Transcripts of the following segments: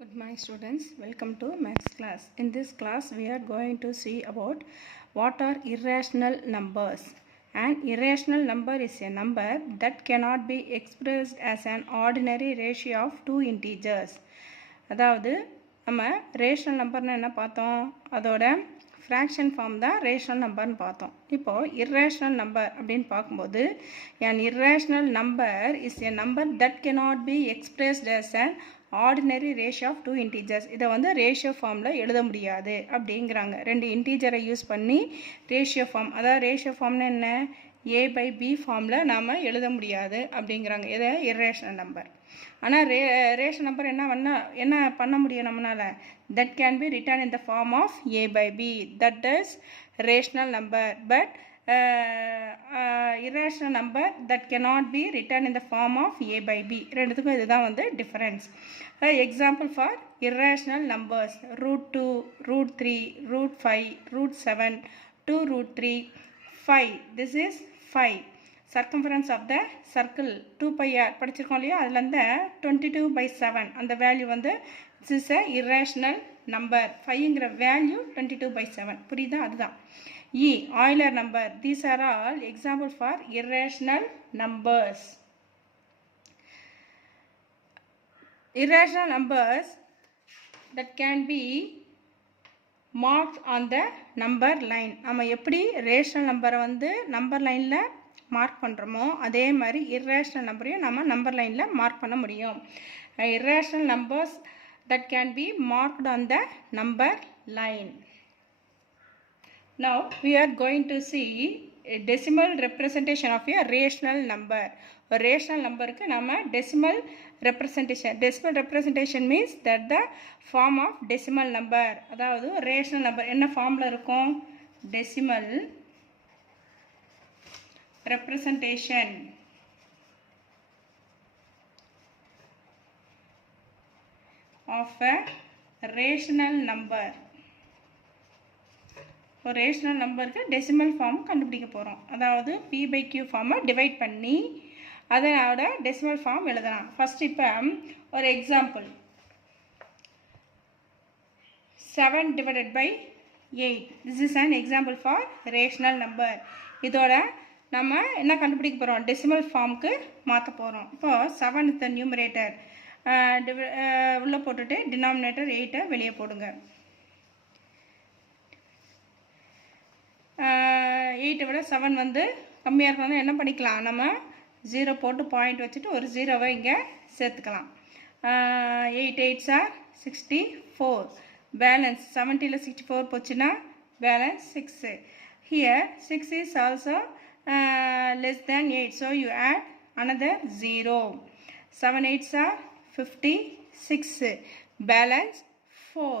Good morning students, welcome to maths class. In this class we are going to see about what are irrational numbers. An irrational number is a number that cannot be expressed as an ordinary ratio of two integers. அதாவது நம்ம rational நம்பர்னு என்ன பார்த்தோம், அதோட fraction form தான் rational நம்பர்னு பார்த்தோம். இப்போது இர்ரேஷனல் நம்பர் அப்படின்னு பார்க்கும்போது an irrational number is a number that cannot be expressed as an ordinary ratio of two integers. இதை வந்து ரேஷியோ ஃபார்மில் எழுத முடியாது அப்படிங்கிறாங்க. ரெண்டு இன்டீஜரை யூஸ் பண்ணி ரேஷியோ ஃபார்ம், அதாவது ரேஷியோ ஃபார்ம்னு என்ன, ஏ பை பி ஃபார்மில் நாம் எழுத முடியாது அப்படிங்கிறாங்க. இதை இர்ரேஷனல் நம்பர். ஆனால் ரேஷனல் நம்பர் என்ன பண்ண முடியும் நம்மளால், that can be written in the form of A by B, that is rational number. But irrational number that cannot be written in the form of a by b. ரெண்டுத்துக்கும் இதுதான் வந்து difference. Example for irrational numbers: root 2, root 3, root 5, root 7, 2 root 3, 5. This is 5. Circumference of the circle 2 pi r படிச்சிருக்கோம் இல்லையா, அதில் அந்த 22/7 அந்த value வந்து this is a irrational number. 5ங்கிற வேல்யூ 22/7. புரியுதா? அதுதான் E. Euler number. These are all examples for irrational numbers. Irrational numbers that can be marked on the number line. நம்ம எப்படி ரேஷனல் நம்பரை வந்து நம்பர் லைனில் மார்க் பண்ணுறோமோ அதே மாதிரி irrational நம்பரையும் நம்ம நம்பர் லைனில் மார்க் பண்ண முடியும். Irrational numbers that can be marked on the number line. Now we are going to see a decimal representation of a rational number. A rational number க்கு நாம decimal representation. Decimal representation means that the form of decimal number. அதாவது rational number என்ன ஃபார்ம்ல இருக்கும், decimal representation of a rational number. ஒரு rational நம்பருக்கு decimal form கண்டுபிடிக்க போகிறோம். அதாவது பி பை கியூ ஃபார்மை டிவைட் பண்ணி அதோட டெசிமல் ஃபார்ம் எழுதலாம். ஃபஸ்ட் இப்போ ஒரு example 7 divided by 8. This is an example for rational number. இதோட நம்ம என்ன கண்டுபிடிக்க போகிறோம், டெசிமல் ஃபார்முக்கு மாற்ற போகிறோம். இப்போது 7 இஸ் த நியூமரேட்டர், உள்ளே போட்டுட்டு டினாமினேட்டர் 8 வெளியே போடுங்க. 8 விட 7 வந்து கம்மியாக இருக்கணும்னா என்ன பண்ணிக்கலாம், நம்ம 0 போட்டு பாயிண்ட் வச்சுட்டு ஒரு 0வை இங்கே சேர்த்துக்கலாம். 8 8s are 64. பேலன்ஸ் 70ல் 64 போச்சுன்னா balance 6. Here 6 is also less than 8, so you add another 0. 7 8s are 56. Balance 4.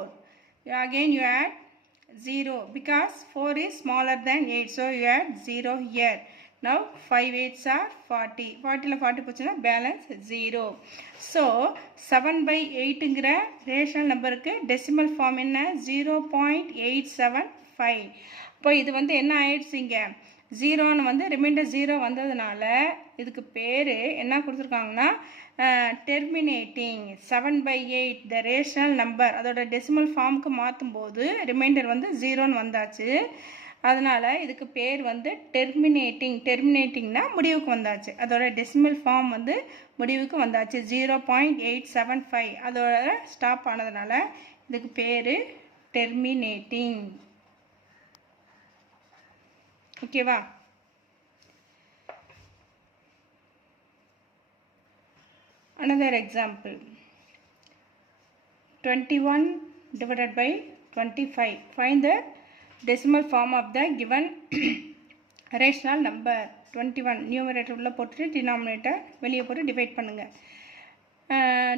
Again you add 0 because 4 is smaller than 8, so you add 0 here. Now 5 8s are 40. 40ல் 40 போச்சுன்னா balance 0. So 7/8ங்கிற rational நம்பருக்கு decimal form என்ன, 0.875. இப்போ இது வந்து என்ன ஆயிடுச்சு, இங்கே 0ன்னு வந்து ரிமைண்டர் 0 வந்ததுனால இதுக்கு பேர் என்ன கொடுத்துருக்காங்கன்னா டெர்மினேட்டிங். 7/8 த ரேஷனல் நம்பர் அதோட டெசிமல் ஃபார்முக்கு மாற்றும் போது ரிமைண்டர் வந்து 0ன்னு வந்தாச்சு. அதனால் இதுக்கு பேர் வந்து டெர்மினேட்டிங். டெர்மினேட்டிங்னா முடிவுக்கு வந்தாச்சு, அதோட டெசிமல் ஃபார்ம் வந்து முடிவுக்கு வந்தாச்சு. 0.875 அதோட ஸ்டாப் ஆனதுனால இதுக்கு பேர் டெர்மினேட்டிங். ஓகேவா? Another example 21 divided by 25. Find the decimal form of the given rational number. 21 numerator உள்ள போட்டு denominator வெளியே போட்டு divide பண்ணுங்க.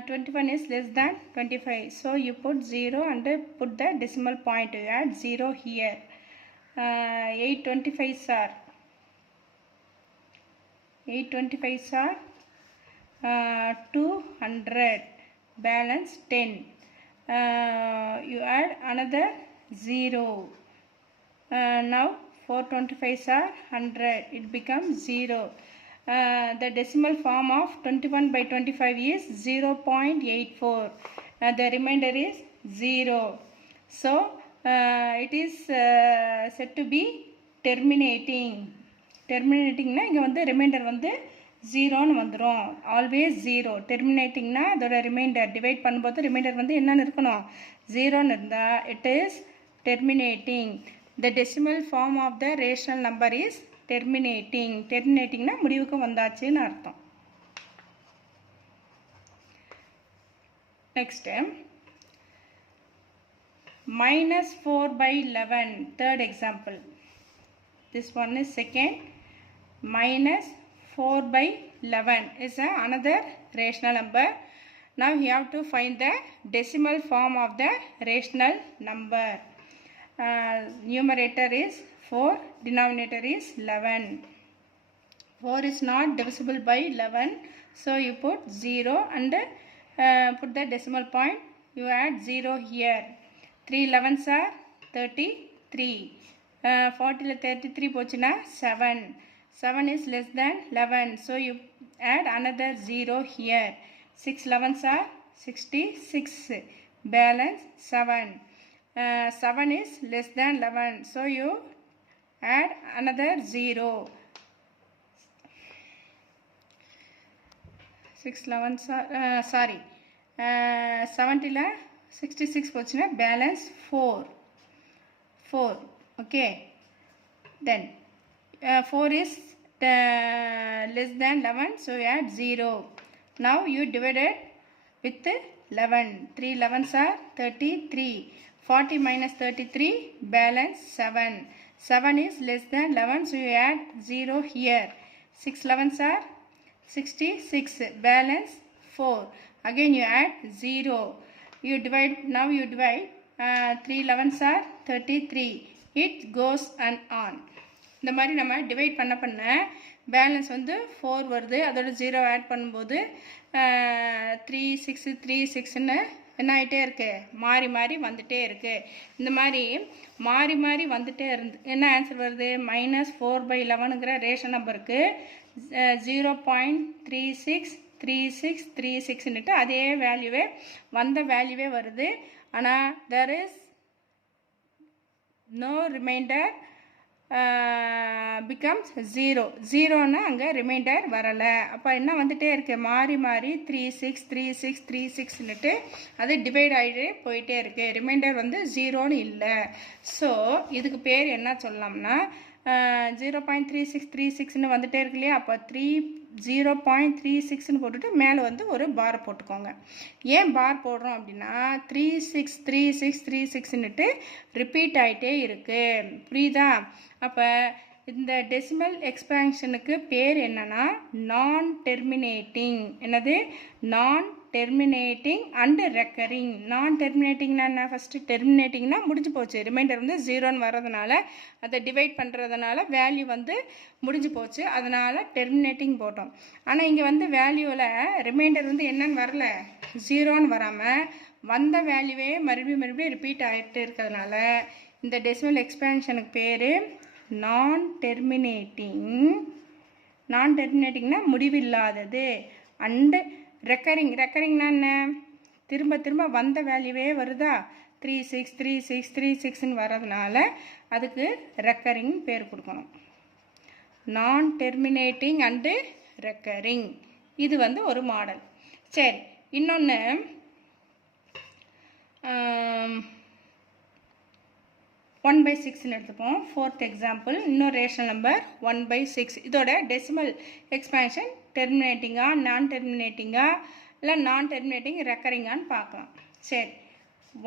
21 is less than 25, so you put 0 and put the decimal point. You add 0 here. 8 25s are 200. Balance 10. You add another 0. Now 4 25s are 100. It becomes 0. The decimal form of 21/25 is 0.84. the remainder is 0. So it is said to be terminating. Terminatingனா இங்கே வந்து reminder வந்து ஜீரோன்னு வந்துடும். Always zero. டெர்மினேட்டிங்னா அதோட reminder divide பண்ணும்போது reminder வந்து என்னென்னு இருக்கணும், ஜீரோன்னு இருந்தால் it is terminating. The decimal form of the rational number is terminating. டெர்மினேட்டிங்னா முடிவுக்கு வந்தாச்சுன்னு அர்த்தம். Next -4/11, third example. This one is second. -4/11 is another rational number. Now you have to find the decimal form of the rational number. Numerator is 4, denominator is 11. 4 is not divisible by 11, so you put 0 and put the decimal point. You add 0 here. 3 11s are 33. 40 ல 33 போச்சுனா 7. 7 is less than 11, so you add another 0 here. 6 11s are 66. Balance 7. 7 is less than 11, so you add another 0. 6 11s are 70 ல 66 போச்சுனா balance 4. Okay, then 4 is less than 11, so you add 0. Now you divide it with 11. 3 11s are 33. 40 minus 33, balance 7. 7 is less than 11, so you add 0 here. 6 11s are 66, balance 4. Again you add 0. You divide. Now you divide. 3 11s are 33. It goes and on. இந்த மாதிரி நம்ம divide பண்ண balance வந்து 4 வருது. அதோட 0 add பண்ணும்போது 3 6 3 6ன்னு என்ன ஆகிட்டே இருக்குது, மாறி மாறி வந்துட்டே இருக்குது. இந்த மாதிரி மாறி மாறி வந்துட்டே என்ன ஆன்சர் வருது, -4/11ங்கிற ரேஷன் நம்பருக்கு 0.363636ன்னுட்டு அதே வேல்யூவே வந்த வேல்யூவே வருது. ஆனால் there is no remainder becomes 0. 0ன்னா அங்கே ரிமைண்டர் வரலை. அப்போ என்ன வந்துகிட்டே இருக்குது, மாறி மாறி 36 36 36ன்னுட்டு அது டிவைட் ஆகிட்டே போயிட்டே இருக்குது. ரிமைண்டர் வந்து 0ன்னு இல்லை. ஸோ இதுக்கு பேர் என்ன சொல்லலாம்னா 0.3636ன்னு வந்துகிட்டே இருக்கு இல்லையா, அப்போ 0.36ன்னு போட்டுட்டு மேலே வந்து ஒரு பார் போட்டுக்கோங்க. ஏன் பார் போடுறோம் அப்படின்னா 36 36 36ன்னுட்டு ரிப்பீட் ஆகிட்டே இருக்குது. புரியுதா? அப்போ இந்த டெசிமல் எக்ஸ்பான்ஷனுக்கு பேர் என்னன்னா நான் டெர்மினேட்டிங். என்னது? நான் டெர்மினேட்டிங் அண்டு ரெக்கரிங். நான் டெர்மினேட்டிங்னா என்ன, ஃபஸ்ட்டு டெர்மினேட்டிங்னா முடிஞ்சு போச்சு, ரிமைண்டர் வந்து 0ன்னு வர்றதுனால அதை டிவைட் பண்ணுறதுனால வேல்யூ வந்து முடிஞ்சு போச்சு, அதனால் டெர்மினேட்டிங் போட்டோம். ஆனால் இங்கே வந்து வேல்யூவில் ரிமைண்டர் வந்து என்னன்னு வரல, 0ன்னு வராமல் வந்த வேல்யூவே மறுபடியும் ரிப்பீட் ஆகிட்டு இருக்கிறதுனால இந்த டெசிமல் எக்ஸ்பான்ஷனுக்கு பேர் நான் டெர்மினேட்டிங். நான் டெர்மினேட்டிங்னா முடிவில்லாதது. And recurring. ரெக்கரிங்னா என்ன, திரும்ப திரும்ப வந்த வேல்யூவே வருதா, 36 36 36ன்னு வர்றதுனால அதுக்கு ரெக்கரிங் பேர் கொடுக்கணும். நான் டெர்மினேட்டிங் அண்டு ரெக்கரிங். இது வந்து ஒரு மாடல். சரி, இன்னொன்று 1/6ன்னு எடுத்துப்போம். 4th example. இன்னொரு ரேஷனல் நம்பர் 1/6. இதோட டெசிமல் எக்ஸ்பான்ஷன் டெர்மினேட்டிங்கா நான் டெர்மினேட்டிங்கா இல்லை நான் டெர்மினேட்டிங் ரெக்கரிங்கான்னு பார்க்கலாம். சரி,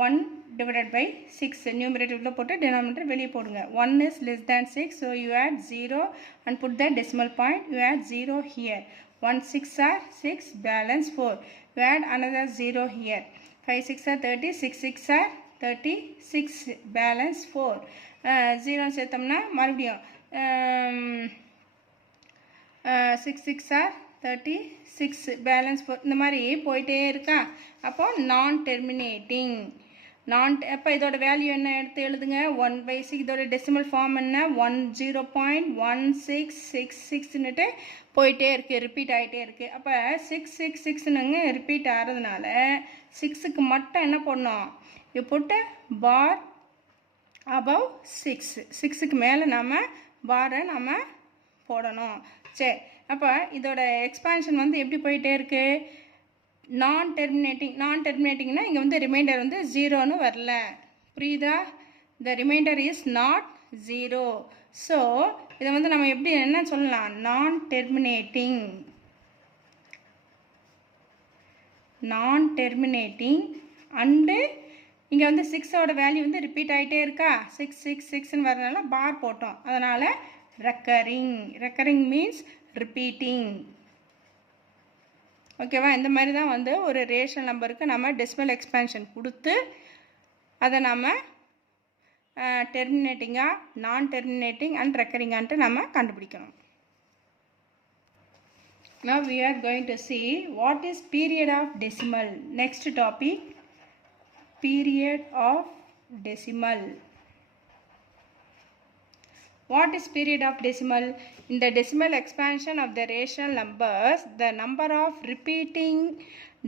1/6 நியூமரேட்டரில் போட்டு டினாமினேட்டர் வெளியே போடுங்க. 1 is less than 6, so you add 0 and put the decimal point. You add 0 here. 1 6 are 6, balance 4. You add another 0 here. 5 6 are 30, 6 6 are 36, balance 4. 0 சேர்த்தோம்னா மறுபடியும் 6 6 are 36, balance 4. இந்த மாதிரி போயிட்டே இருக்கா. அப்போ நான் டெர்மினேட்டிங். அப்போ இதோட வேல்யூ என்ன எடுத்து எழுதுங்க 1/6 இதோட டெசிமல் ஃபார்ம் என்ன 0.1666ன்னுட்டு போயிட்டே இருக்குது ரிப்பீட் ஆகிட்டே இருக்குது அப்போ 666னுங்க ரிப்பீட் ஆகிறதுனால 6க்கு மட்டும் என்ன பண்ணோம் யூ புட் பார் above 6 6க்கு மேலே நம்ம பாரை நம்ம போடணும் சரி அப்போ இதோட எக்ஸ்பான்ஷன் வந்து எப்படி போயிட்டே இருக்குது நான் டெர்மினேட்டிங்னா இங்கே வந்து ரிமைண்டர் வந்து ஜீரோன்னு வரல புரியுதா த reminder is not zero so இதை வந்து நம்ம எப்படி என்ன சொல்லலாம் நான் டெர்மினேட்டிங் அண்டு இங்கே வந்து 6ஓட வேல்யூ வந்து ரிப்பீட் ஆகிட்டே இருக்கா 666ன்னு வரதுனால பார் போட்டோம் அதனால் ரெக்கரிங் மீன்ஸ் ரிப்பீட்டிங் ஓகேவா இந்த மாதிரி தான் வந்து ஒரு ரேஷனல் நம்பருக்கு நம்ம டெசிமல் எக்ஸ்பான்ஷன் கொடுத்து அதை நம்ம டெர்மினேட்டிங்காக நான் டெர்மினேட்டிங் அண்ட் ரெக்கரிங்கான்ட்டு நம்ம கண்டுபிடிக்கணும் Now we are going to see what is period of decimal. Next topic, period of decimal. What is period of decimal? In the decimal expansion of the rational numbers, the number of repeating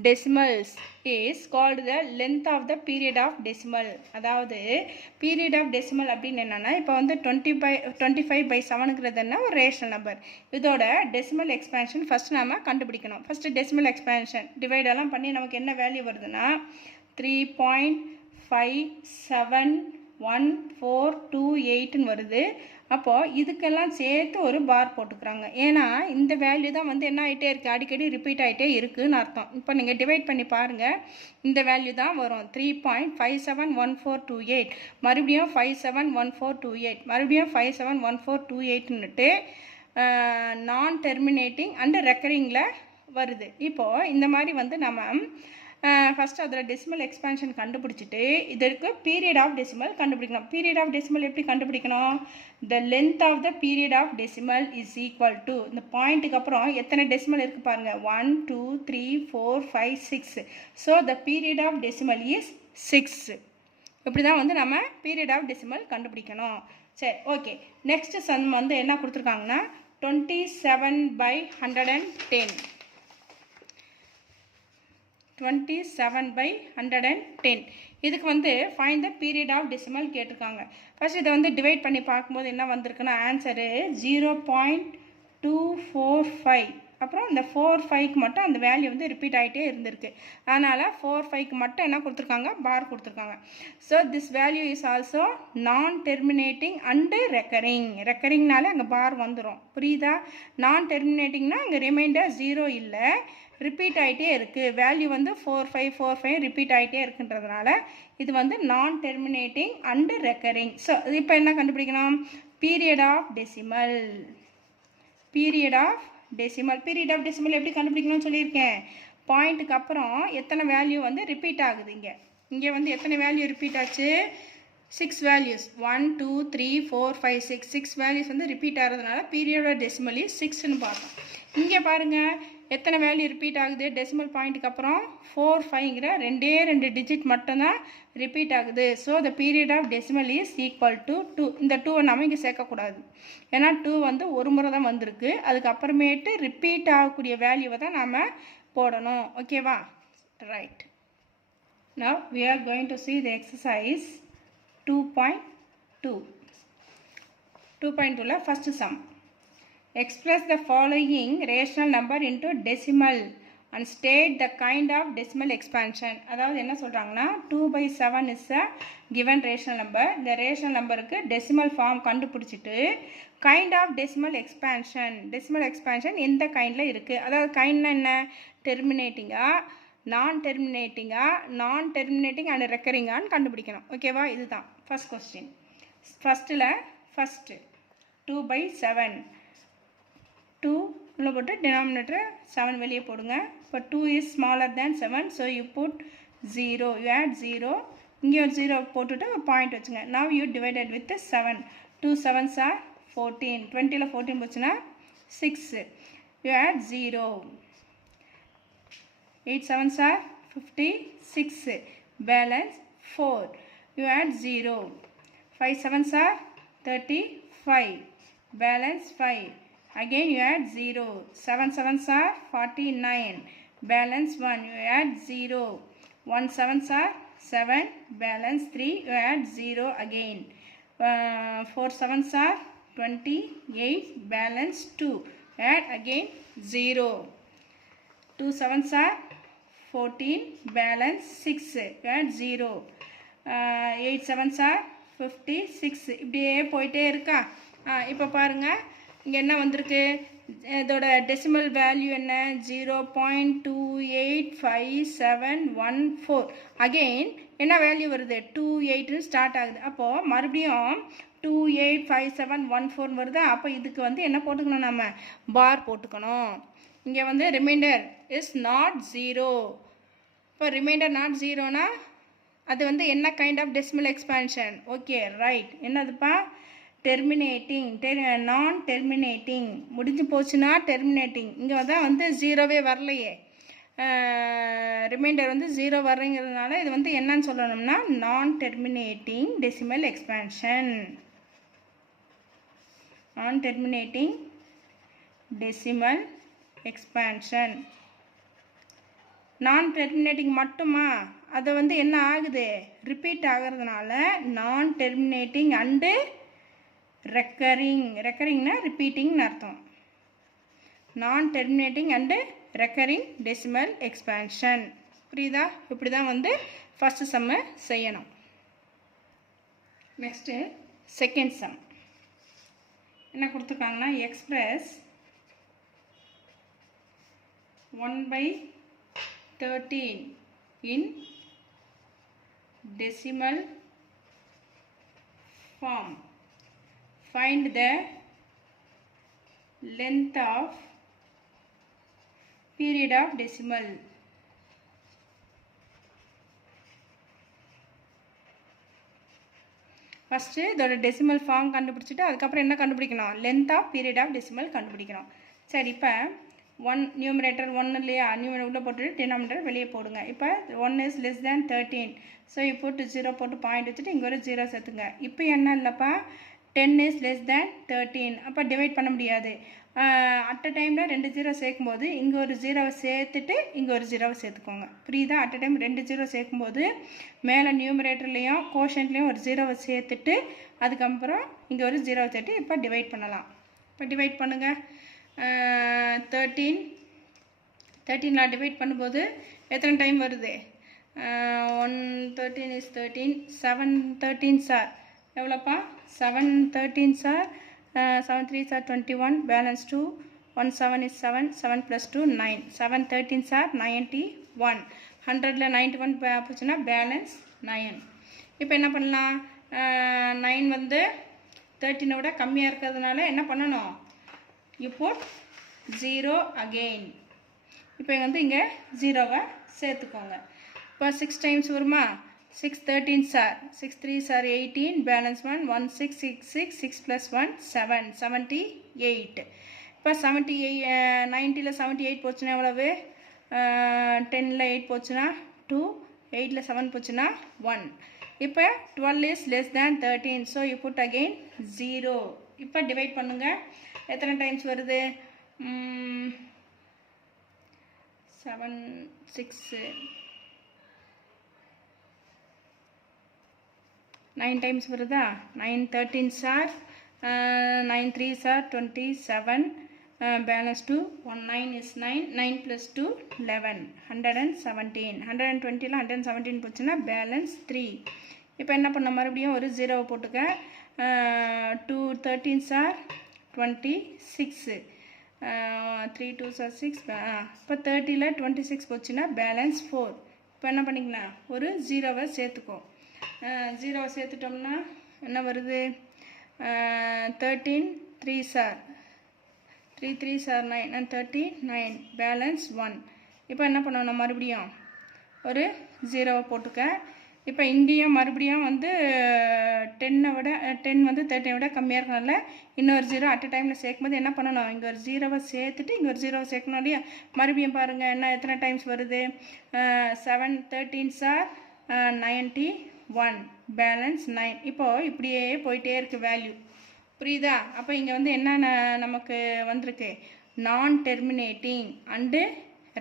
decimals is called the length of the period of decimal. அதாவது period of decimal அப்படின்னு என்னன்னா இப்போ வந்து 25/7ங்கிறது என்ன ஒரு rational number இதோட decimal expansion first நாம கண்டுபிடிக்கணும் ஃபஸ்ட்டு டெசிமல் எக்ஸ்பான்ஷன் டிவைடெல்லாம் பண்ணி நமக்கு என்ன வேல்யூ வருதுன்னா 3.571428ன்னு வருது அப்போது இதுக்கெல்லாம் சேர்த்து ஒரு பார் போட்டுக்கிறாங்க ஏன்னா இந்த வேல்யூ தான் வந்து என்ன ஆகிட்டே இருக்குது அடிக்கடி ரிப்பீட் ஆகிட்டே இருக்குதுன்னு அர்த்தம் இப்போ நீங்கள் டிவைட் பண்ணி பாருங்கள் இந்த வேல்யூ தான் வரும் 3.571428 மறுபடியும் 571428 மறுபடியும் 571428ன்னுட்டு நான் டெர்மினேட்டிங் அண்டு ரெக்கரிங்கில் வருது இப்போது இந்த மாதிரி வந்து நம்ம ஃபஸ்ட்டு அதில் டெசிமல் எக்ஸ்பான்ஷன் கண்டுபிடிச்சிட்டு இதற்கு பீரியட் ஆஃப் டெசிமல் கண்டுபிடிக்கணும் பீரியட் ஆஃப் டெசிமல் எப்படி கண்டுபிடிக்கணும் the length of the period of decimal is equal to இந்த பாயிண்ட்டுக்கு அப்புறம் எத்தனை டெசிமல் இருக்குது பாருங்கள் 1 2 3 4 5 6 so the period of decimal is 6 இப்படி தான் வந்து நம்ம பீரியட் ஆஃப் டெசிமல் கண்டுபிடிக்கணும் சரி ஓகே நெக்ஸ்ட் சம் வந்து என்ன கொடுத்துருக்காங்கன்னா 27/110 27/110 இதுக்கு வந்து find the period of decimal கேட்டிருக்காங்க ஃபர்ஸ்ட் இதை வந்து டிவைட் பண்ணி பார்க்கும்போது என்ன வந்திருக்குன்னா ஆன்சரு 0.245 அப்புறம் இந்த 4/5க்கு மட்டும் அந்த வேல்யூ வந்து ரிப்பீட் ஆகிட்டே இருந்திருக்கு அதனால் 4/5க்கு மட்டும் என்ன கொடுத்துருக்காங்க பார் கொடுத்துருக்காங்க so this value is also non terminating and ரெக்கரிங்னாலே அங்கே பார் வந்துடும் புரியுதா நான் டெர்மினேட்டிங்னா அங்கே ரிமைண்டர் 0 இல்லை ரிப்பீட் ஆகிட்டே இருக்குது வேல்யூ வந்து 4545 ரிப்பீட் ஆகிட்டே இருக்குன்றதுனால இது வந்து நான் டெர்மினேட்டிங் அண்டு ரெக்கரிங் ஸோ இப்போ என்ன கண்டுபிடிக்கணும் பீரியட் ஆஃப் டெசிமல் எப்படி கண்டுபிடிக்கணும்னு சொல்லியிருக்கேன் பாயிண்ட்டுக்கு அப்புறம் எத்தனை வேல்யூ வந்து ரிப்பீட் ஆகுது இங்கே வந்து எத்தனை வேல்யூ ரிப்பீட் ஆச்சு 6 வேல்யூஸ் 1 2 3 4 5 6 6 வேல்யூஸ் வந்து ரிப்பீட் ஆகிறதுனால பீரியட் ஆஃப் டெசிமல் இஸ் 6ன்னு பார்த்தோம் இங்கே பாருங்கள் எத்தனை வேல்யூ ரிப்பீட் ஆகுது டெசிமல் பாயிண்ட்டுக்கு அப்புறம் 4/5ங்கிற ரெண்டு டிஜிட் மட்டும்தான் ரிப்பீட் ஆகுது so the period of decimal is equal to 2 இந்த 2வை நம்ம இங்கே சேர்க்கக்கூடாது ஏன்னா 2 வந்து ஒரு முறை தான் வந்திருக்கு அதுக்கப்புறமேட்டு ரிப்பீட் ஆகக்கூடிய வேல்யூவை தான் நாம் போடணும் ஓகேவா right Now we are going to see the exercise 2.2 2.2ல first sum express the following rational number into decimal and state the kind of decimal expansion அதாவது என்ன சொல்கிறாங்கன்னா 2/7 is a given rational number இந்த rational numberக்கு decimal form கண்டுபிடிச்சிட்டு kind of decimal expansion எந்த கைண்டில் இருக்குது அதாவது கைண்ட்னா என்ன டெர்மினேட்டிங்கா நான் டெர்மினேட்டிங் அண்ட் ரெக்கரிங்கான்னு கண்டுபிடிக்கணும் ஓகேவா இதுதான் ஃபஸ்ட் கொஸ்டின் ஃபஸ்ட்டு 2/7 2 உள்ள போட்டு denominator 7 வெளியே போடுங்க இப்போ 2 is smaller than 7 so you put 0 you add 0 இங்கே ஒரு 0 போட்டுட்டு ஒரு பாயிண்ட் வச்சுங்க now you divided with 7 2 7s are 14 20ல 14 போச்சுன்னா 6 you add 0 8 7s are 56 balance 4. You add 0. 5 sevens are 35. Balance 5. Again you add 0. 7 sevens are 49. Balance 1. You add 0. 1 sevens are 7. Balance 3. You add 0 again. 4 sevens are 28. Balance 2. Add again 0. 2 sevens are 14. Balance 6. Add 0. 8 sevens are 56. இப்படியே போயிட்டே இருக்கா. இப்போ பாருங்கள், இங்கே என்ன வந்திருக்கு, இதோட decimal value என்ன, 0.285714. அகெயின் என்ன வேல்யூ வருது, 28ன்னு ஸ்டார்ட் ஆகுது. அப்போது மறுபடியும் 285714 வருதா. அப்போ இதுக்கு வந்து என்ன போட்டுக்கணும், நம்ம பார் போட்டுக்கணும். இங்கே வந்து ரிமைண்டர் இஸ் நாட் 0. இப்போ ரிமைண்டர் நாட் 0னா அது வந்து என்ன kind of decimal expansion. Okay right. என்னதுப்பா, டெர்மினேட்டிங். Non terminating. முடிஞ்சு போச்சுன்னா டெர்மினேட்டிங். இங்கே தான் வந்து 0வே வரலையே, ரிமைண்டர் வந்து 0 வரலைங்கிறதுனால இது வந்து என்னன்னு சொல்லணும்னா நான் டெர்மினேட்டிங் டெசிமல் எக்ஸ்பான்ஷன். நான் டெர்மினேட்டிங் டெசிமல் எக்ஸ்பான்ஷன். நான் டெர்மினேட்டிங் மட்டுமா, அதை வந்து என்ன ஆகுது, ரிப்பீட் ஆகிறதுனால நான் டெர்மினேட்டிங் அண்டு ரெக்கரிங். ரெக்கரிங்னா ரிப்பீட்டிங்னு அர்த்தம். நான் terminating and recurring decimal expansion. புரியுதா. இப்படி தான் வந்து ஃபஸ்ட்டு சம்மை செய்யணும். நெக்ஸ்ட்டு செகண்ட் சம் என்ன கொடுத்துருக்காங்கன்னா, express 1/13 in decimal form. Find the length of period of decimal. First இதோட டெசிமல் ஃபார்ம் கண்டுபிடிச்சிட்டு அதுக்கப்புறம் என்ன கண்டுபிடிக்கணும், length of period of decimal கண்டுபிடிக்கணும். சரி, இப்போ 1 நியூமரேட்டர் 1 இல்லையா, நியூமரேட்டர் உள்ளே போட்டுட்டு டினாமினேட்டர் வெளியே போடுங்க. இப்போ 1 is less than 13. ஸோ இப்போ போட்டு 0 போட்டு பாயிண்ட் வச்சுட்டு இங்கே ஒரு 0 சேர்த்துங்க. இப்போ என்ன இல்லைப்பா, 10 is less than 13. அப்போ டிவைட் பண்ண முடியாது. அட் அ டைமில் 2 0 சேர்க்கும்போது இங்கே ஒரு 0வை சேர்த்துட்டு இங்கே ஒரு 0வை சேர்த்துக்கோங்க. புரியுதா. அட் அ டைம் 2 0 சேர்க்கும்போது மேலே நியூமரேட்டர்லேயும் கோஷன்ட்லேயும் ஒரு 0வை சேர்த்துட்டு அதுக்கப்புறம் இங்கே ஒரு 0வை சேர்த்து இப்போ டிவைட் பண்ணலாம். இப்போ டிவைட் பண்ணுங்கள். 13 டிவைட் பண்ணும்போது எத்தனை டைம் வருது, 13 is 13. 7 13 சார் எவ்வளோப்பா, 7 13 are 7 3 are 21. Balance 2. 1 7 is 7. 7 + 2 9. 7 13 sir 91. 100ல் 91 போச்சுன்னா பேலன்ஸ் 9. இப்போ என்ன பண்ணலாம், 9 வந்து 13 விட கம்மியாக இருக்கிறதுனால என்ன பண்ணணும், you put 0 again. இப்போ வந்து இங்கே 0வை சேர்த்துக்கோங்க. இப்போ 6 டைம்ஸ் வருமா, 6 13 சார் 6 3 சார் 18. பேலன்ஸ் 1 1 6 6 6 6 + 1 7 78. இப்போ 78 90ல் 78 போச்சுன்னா எவ்வளவு, 10ல் 8 போச்சுன்னா 2, 8ல் 7 போச்சுன்னா 1. இப்போ 12 is less than 13. So you put again 0. இப்போ டிவைட் பண்ணுங்கள். எத்தனை டைம்ஸ் வருது, 7 6 9 டைம்ஸ் வருதா. 9 13 சார் 9 3 சார் 27. Balance 2 1 9 is 9. 9 + 2 11. 117. 120ல் 117 போச்சுன்னா பேலன்ஸ் 3. இப்போ என்ன பண்ண, மறுபடியும் ஒரு 0வை போட்டுக்க. 2 13 சார் 26. 3 2 சார் 6. இப்போ 30ல் 26 போச்சுன்னா பேலன்ஸ் 4. இப்போ என்ன பண்ணிக்கலாம், ஒரு 0வை சேர்த்துக்கோ. 0வை சேர்த்துட்டோம்னா என்ன வருது, 13 3 சார் 3 3 சார் 9 and 39. பேலன்ஸ் 1. இப்போ என்ன பண்ணணும், மறுபடியும் ஒரு 0வை போட்டுக்க. இப்போ இங்கேயும் மறுபடியும் வந்து 10 வந்து 13 விட கம்மியாக இருக்கனால இன்னொரு 0 அட் அ டைமில் சேர்க்கும்போது என்ன பண்ணணும், இங்கே ஒரு 0வை சேர்த்துட்டு இங்கே ஒரு 0வை சேர்க்கணும் இல்லையா. மறுபடியும் பாருங்கள் என்ன எத்தனை டைம்ஸ் வருது, 7 13 சார் 91. 1 பேலன்ஸ் 9. இப்போ இப்படியே போயிட்டே இருக்குது வேல்யூ. புரியுதா? அப்போ இங்கே வந்து என்ன நமக்கு வந்திருக்கு, நான் டெர்மினேட்டிங் அண்டு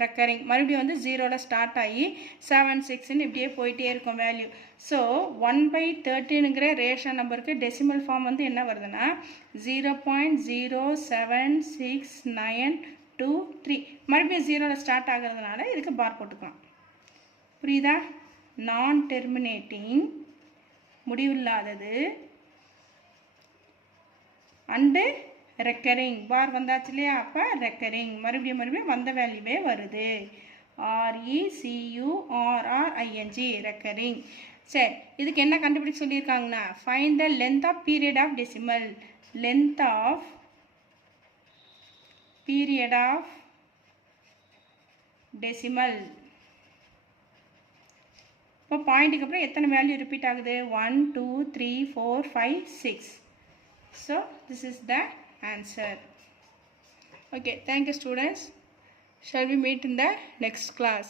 ரெக்கரிங். மறுபடியும் வந்து 0ல் ஸ்டார்ட் ஆகி 7 6ன்னு இப்படியே போயிட்டே இருக்கும் வேல்யூ. ஸோ 1/13ங்கிற ரேஷன் நம்பருக்கு டெசிமல் ஃபார்ம் வந்து என்ன வருதுன்னா 0.07692 மறுபடியும் 0ல் ஸ்டார்ட் ஆகிறதுனால இதுக்கு பார் போட்டுக்கலாம். புரியுதா? நான் டெர்மினேட்டிங் முடிவில்லாதது அண்டு ரெக்கரிங் பார் வந்தாச்சு இல்லையா? அப்போ ரெக்கரிங் மறுபடியும் வந்த வேல்யூவே வருது. RECURRING recurring. சரி, இதுக்கு என்ன கண்டுபிடிக்க சொல்லியிருக்காங்கன்னா find the length of period of decimal. Length of period of decimal. இப்போ பாயிண்ட்டுக்கு அப்புறம் எத்தனை வேல்யூ ரிப்பீட் ஆகுது? 1 2 3 4 5 6. So this is the answer. Okay, thank you students. Shall we meet in the next class?